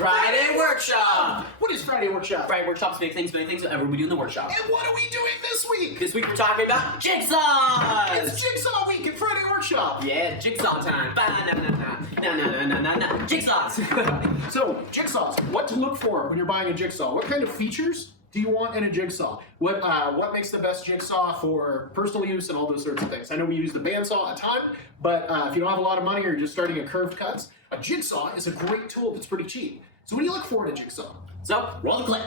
Friday Workshop! What is Friday Workshop? Friday Workshop's big things, whatever we do in the workshop. And what are we doing this week? This week we're talking about jigsaws! It's Jigsaw week at Friday Workshop! Yeah, jigsaw time. Jigsaws! So, jigsaws, what to look for when you're buying a jigsaw? What kind of features do you want in a jigsaw? What makes the best jigsaw for personal use and all those sorts of things? I know we use the bandsaw a ton, but if you don't have a lot of money or you're just starting at curved cuts, a jigsaw is a great tool that's pretty cheap. So what do you look for in a jigsaw? So, roll the clip.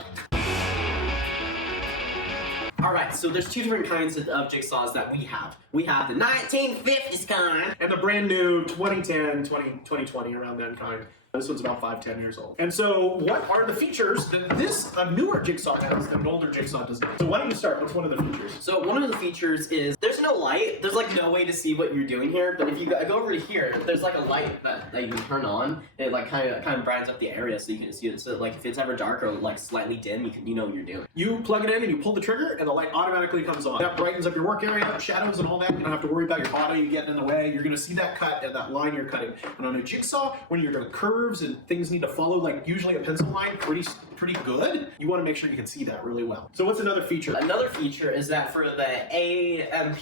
Alright, so there's two different kinds of jigsaws that we have. We have the 1950s kind. And the brand new 2010, 2020, around that kind. This one's about 5-10 years old. And so what are the features that a newer jigsaw has that an older jigsaw does not? So why don't you start? What's one of the features? So one of the features is there's no light. There's like no way to see what you're doing here. But if you go over to here, there's like a light that you can turn on. And it like kind of brightens up the area so you can see it. So like if it's ever dark or like slightly dim, you know what you're doing. You plug it in and you pull the trigger and the light automatically comes on. That brightens up your work area, shadows and all that. You don't have to worry about your body getting in the way. You're gonna see that cut and that line you're cutting. And on a jigsaw, when you're doing curves and things need to follow like usually a pencil line pretty good, you want to make sure you can see that really well. So what's another feature? Another feature is that for the AMP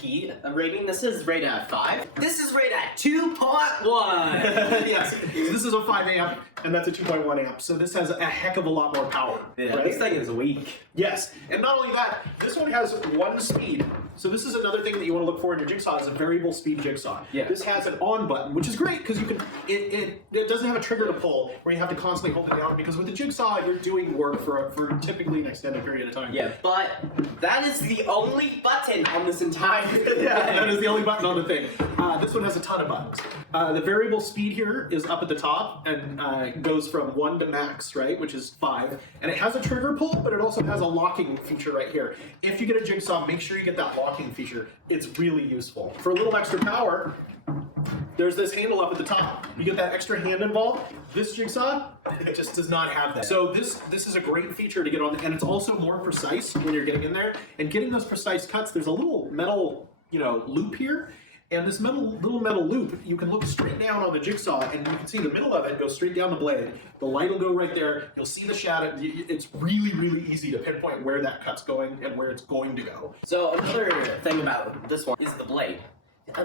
rating, this is rated at 5. This is rated at 2.1. Yes, this is a 5 amp and that's a 2.1 amp. So this has a heck of a lot more power. Yeah, right? This thing is weak. Yes, and not only that, this one has one speed. So this is another thing that you want to look for in your jigsaw is a variable speed jigsaw. Yeah. This has an on button, which is great because you can. It doesn't have a trigger to pull where you have to constantly hold it down because with the jigsaw you're doing work for typically an extended period of time. Yeah, but that is the only button on this entire thing. Yeah, that is the only button on the thing. This one has a ton of buttons. The variable speed here is up at the top and goes from 1 to max, right, which is 5. And it has a trigger pull, but it also has a locking feature right here. If you get a jigsaw, make sure you get that locking feature. It's really useful. For a little extra power, there's this handle up at the top. You get that extra hand involved. This jigsaw, it just does not have that. So this is a great feature to get on, and it's also more precise when you're getting in there. And getting those precise cuts, there's a little metal, loop here. And this little metal loop, you can look straight down on the jigsaw and you can see the middle of it go straight down the blade. The light will go right there. You'll see the shadow. It's really, really easy to pinpoint where that cut's going and where it's going to go. So another thing about this one is the blade.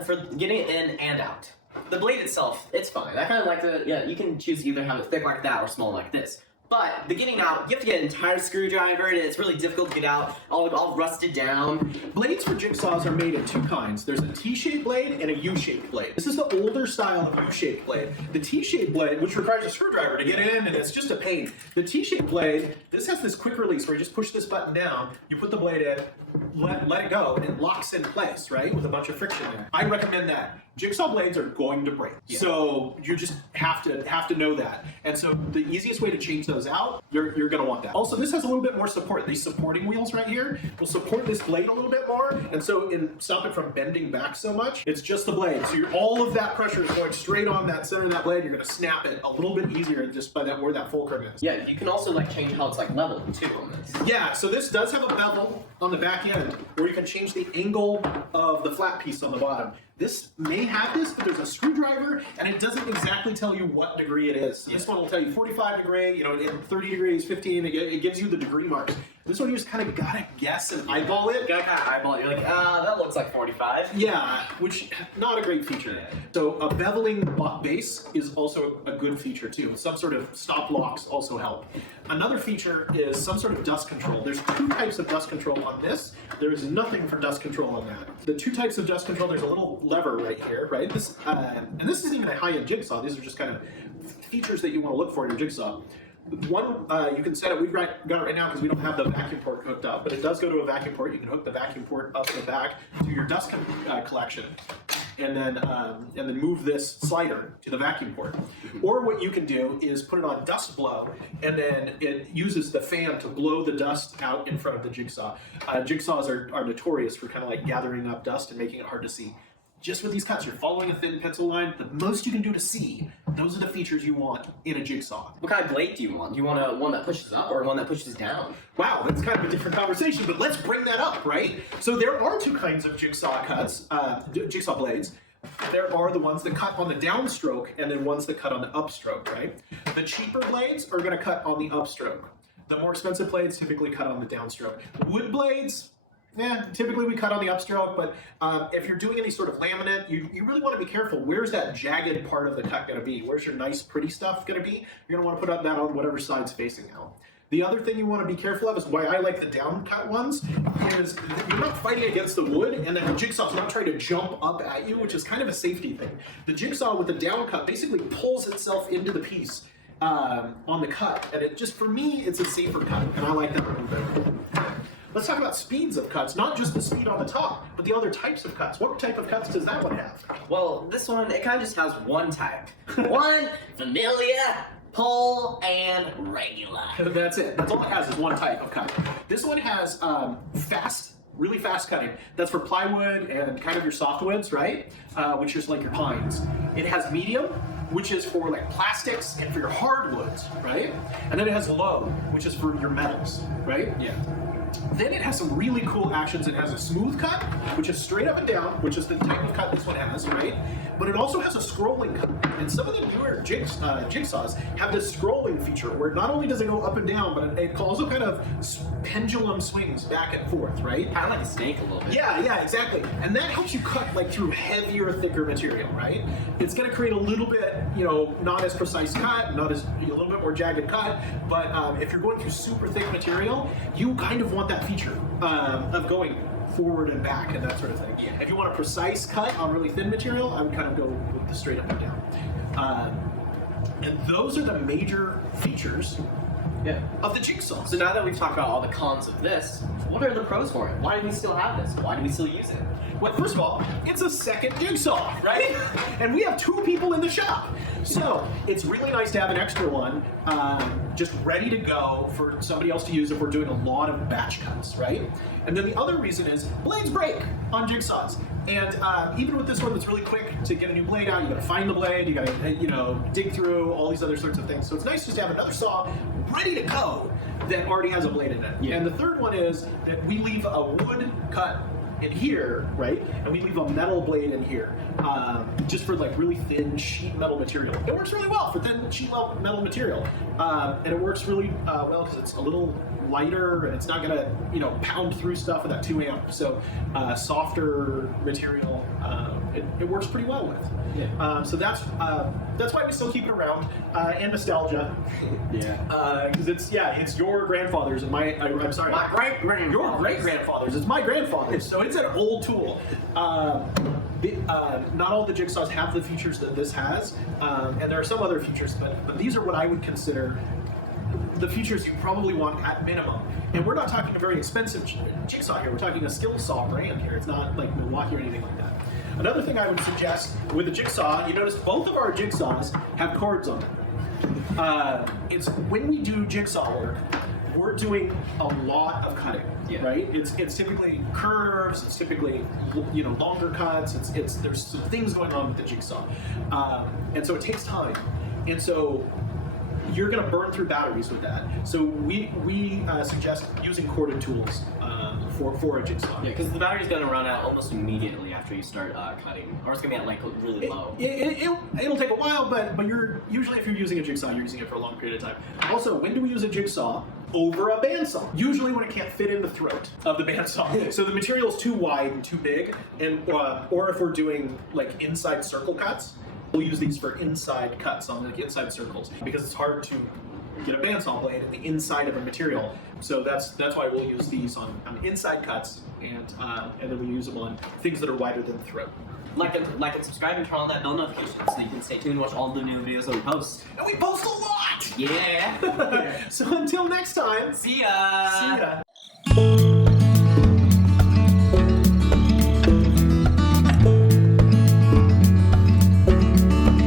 For getting it in and out. The blade itself, it's fine. I kind of like you can choose either have it thick like that or small like this. But the getting out, you have to get an entire screwdriver, and it's really difficult to get out, all rusted down. Blades for jigsaws are made in two kinds. There's a T-shaped blade and a U-shaped blade. This is the older style of U-shaped blade. The T-shaped blade, which requires a screwdriver to get in, and it's just a pain. The T-shaped blade, this has this quick release where you just push this button down, you put the blade in, let it go, and it locks in place, right, with a bunch of friction there. I recommend that. Jigsaw blades are going to break, so you just have to know that. And so the easiest way to change those out, you're going to want that. Also, this has a little bit more support. These supporting wheels right here will support this blade a little bit more, and so stop it from bending back so much. It's just the blade, so all of that pressure is going straight on that center of that blade. You're going to snap it a little bit easier just by where that fulcrum is. Yeah, you can also change how it's leveled too on this. Yeah, so this does have a bevel on the back end where you can change the angle of the flat piece on the bottom. This may have this, but there's a screwdriver, and it doesn't exactly tell you what degree it is. This one will tell you 45 degree, 30 degrees, 15, it gives you the degree marks. This one you just kind of gotta guess and eyeball it. Gotta kind of eyeball it. You're like, that looks like 45. Yeah, which, not a great feature. So a beveling base is also a good feature too. Some sort of stop locks also help. Another feature is some sort of dust control. There's two types of dust control on this. There is nothing for dust control on that. The two types of dust control, there's a little lever right here, right? And this isn't even a high-end jigsaw. These are just kind of features that you want to look for in your jigsaw. One, you can set it, we've got it right now because we don't have the vacuum port hooked up, but it does go to a vacuum port. You can hook the vacuum port up the back to your dust collection. And then move this slider to the vacuum port. Or what you can do is put it on dust blow, and then it uses the fan to blow the dust out in front of the jigsaw. Jigsaws are notorious for kind of gathering up dust and making it hard to see. Just with these cuts, you're following a thin pencil line. The most you can do to see, those are the features you want in a jigsaw. What kind of blade do you want? Do you want one that pushes up or one that pushes down? Wow, that's kind of a different conversation, but let's bring that up, right? So there are two kinds of jigsaw cuts, jigsaw blades. there are the ones that cut on the downstroke and then ones that cut on the upstroke, right? The cheaper blades are gonna cut on the upstroke. The more expensive blades typically cut on the downstroke. Wood blades, typically we cut on the upstroke, but if you're doing any sort of laminate, you really want to be careful. Where's that jagged part of the cut going to be? Where's your nice, pretty stuff going to be? You're going to want to put that on whatever side's facing out. The other thing you want to be careful of is why I like the down cut ones is you're not fighting against the wood and then the jigsaw's not trying to jump up at you, which is kind of a safety thing. The jigsaw with the down cut basically pulls itself into the piece on the cut, and it just, for me, it's a safer cut, and I like that a little bit. Let's talk about speeds of cuts, not just the speed on the top, but the other types of cuts. What type of cuts does that one have? Well, this one, it kind of just has one type. One, familiar, pull, and regular. That's it. That's all it has is one type of cut. This one has fast, really fast cutting. That's for plywood and kind of your softwoods, right? Which is like your pines. It has medium, which is for like plastics and for your hardwoods, right? And then it has low, which is for your metals, right? Yeah. Then it has some really cool actions. It has a smooth cut, which is straight up and down, which is the type of cut this one has, right? But it also has a scrolling cut. And some of the newer jigsaws have this scrolling feature where not only does it go up and down, but it also kind of pendulum swings back and forth, right? Kind of like a snake a little bit. Yeah, exactly. And that helps you cut like through heavier, thicker material, right? It's going to create a little bit, not as precise cut, not as a little bit more jagged cut, but if you're going through super thick material, you kind of want that feature of going forward and back and that sort of thing. Yeah. If you want a precise cut on really thin material, I would kind of go with the straight up and down. And those are the major features of the jigsaw. So now that we've talked about all the cons of this, what are the pros for it? Why do we still have this? Why do we still use it? Well, first of all, it's a second jigsaw, right? And we have 2 people in the shop. So it's really nice to have an extra one just ready to go for somebody else to use if we're doing a lot of batch cuts, right? And then the other reason is blades break on jigsaws. And even with this one that's really quick to get a new blade out, you gotta find the blade, you gotta dig through all these other sorts of things. So it's nice just to have another saw ready to go that already has a blade in it. Yeah. And the third one is that we leave a wood cut in here, right? And we leave a metal blade in here, just for like really thin sheet metal material. It works really well for thin sheet metal material, and it works really well because it's a little lighter and it's not gonna, pound through stuff with that 2 amp. So softer material, it works pretty well with. Yeah. So that's why we still keep it around, and nostalgia. Yeah. Because it's your grandfather's and I'm sorry, My great-grandfather's. your great-grandfather's. It's my grandfather's, so it's an old tool. Not all the jigsaws have the features that this has, and there are some other features, but these are what I would consider the features you probably want at minimum. And we're not talking a very expensive jigsaw here. We're talking a skill saw brand here. It's not like Milwaukee or anything like that. Another thing I would suggest with a jigsaw, you notice both of our jigsaws have cords on them. It's when we do jigsaw work, we're doing a lot of cutting, right? It's typically curves, it's typically longer cuts. There's some things going on with the jigsaw, and so it takes time, and so you're going to burn through batteries with that. So we suggest using corded tools for a jigsaw. Yeah, because the battery's going to run out almost immediately after you start cutting, or it's going to be at like really low. It'll take a while, but you're usually, if you're using a jigsaw, you're using it for a long period of time. Also, when do we use a jigsaw over a bandsaw? Usually when it can't fit in the throat of the bandsaw. So the material is too wide and too big, and or if we're doing like inside circle cuts, we'll use these for inside cuts on the inside circles because it's hard to get a bandsaw blade in the inside of a material. So that's why we'll use these on inside cuts, and then we use them on things that are wider than the throat. Like and subscribe and turn on that bell notification so you can stay tuned and watch all the new videos that we post. And we post a lot! Yeah. So until next time, See ya. see ya.